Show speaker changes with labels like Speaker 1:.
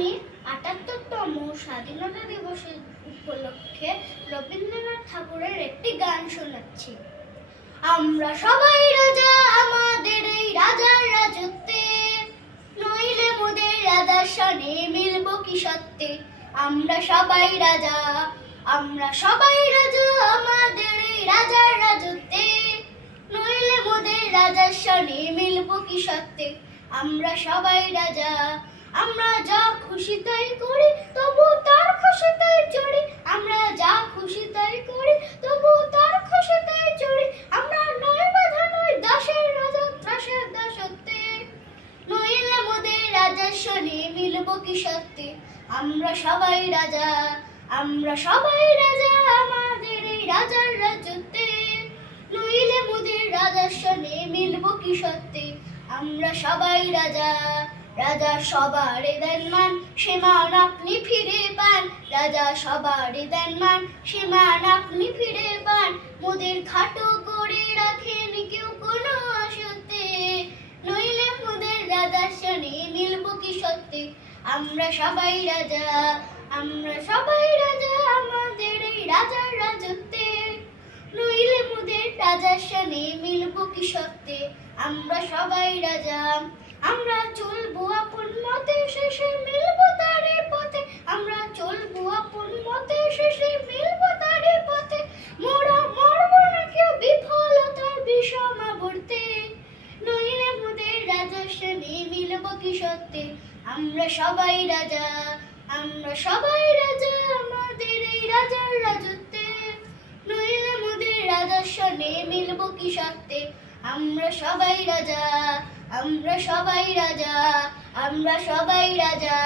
Speaker 1: আমি আটাত্তরতম স্বাধীনতা দিবসের উপলক্ষে রবীন্দ্রনাথ ঠাকুরের একটি গান শোনাচ্ছি। আমরা সবাই রাজা, আমাদের এই রাজার রাজত্বে। নইলে মোদের রাজার সনে মিলব কি সত্যে? আমরা সবাই রাজা, আমরা সবাই রাজা, আমাদের এই রাজার রাজত্বে। নইলে মোদের রাজার সনে মিলব কি সত্যে? আমরা সবাই রাজা, আমরা খুশি তাই করি, তবু তার খুশি তাই চড়ি। আমরা যা খুশি তাই করি, তবু তার খুশি তাই চড়ি। আমরা নয় বাধা নয়, দাসের রাজা ত্রাসের দাসত্বে। নইলে মোদের রাজার শনি মিলব কি সত্যি? আমরা সবাই রাজা, আমরা সবাই রাজা, আমাদের এই রাজার রাজত্বে। নইলে মোদের রাজার শনি মিলব কি সত্যি? আমরা সবাই রাজা রাজা সবার দেন মান, সে মান আপনি ফিরে পান। রাজা সবার দেন মান, সে মান আপনি ফিরে পান। মোদের খাটো করে রাখেন কেউ কোনো আসতে নইলে মোদের রাজার শনি মিলব কি সত্যি? আমরা সবাই রাজা, আমরা সবাই রাজা, আমাদের এই রাজার রাজত্বে। নইলে মোদের রাজার শনি মিলব কি সত্যি? আমরা সবাই রাজা, আমরা চলবো আপন মতে শেষে মিলবো তারে পথে আমরা চলবো আপন মতে শেষে মিলবো তারে পথে মোরা মরবো না কেউ বিফলতার আবর্তে নইলে মোদের রাজা শ্রেণি মিলব কি সত্যি? আমরা সবাই রাজা, আমরা সবাই রাজা, আমাদের এই রাজার রাজত্বে। নইলে মোদের রাজার সনে মিলব কি সত্যি? আমরা সবাই রাজা, আমরা সবাই রাজা, আমরা সবাই রাজা।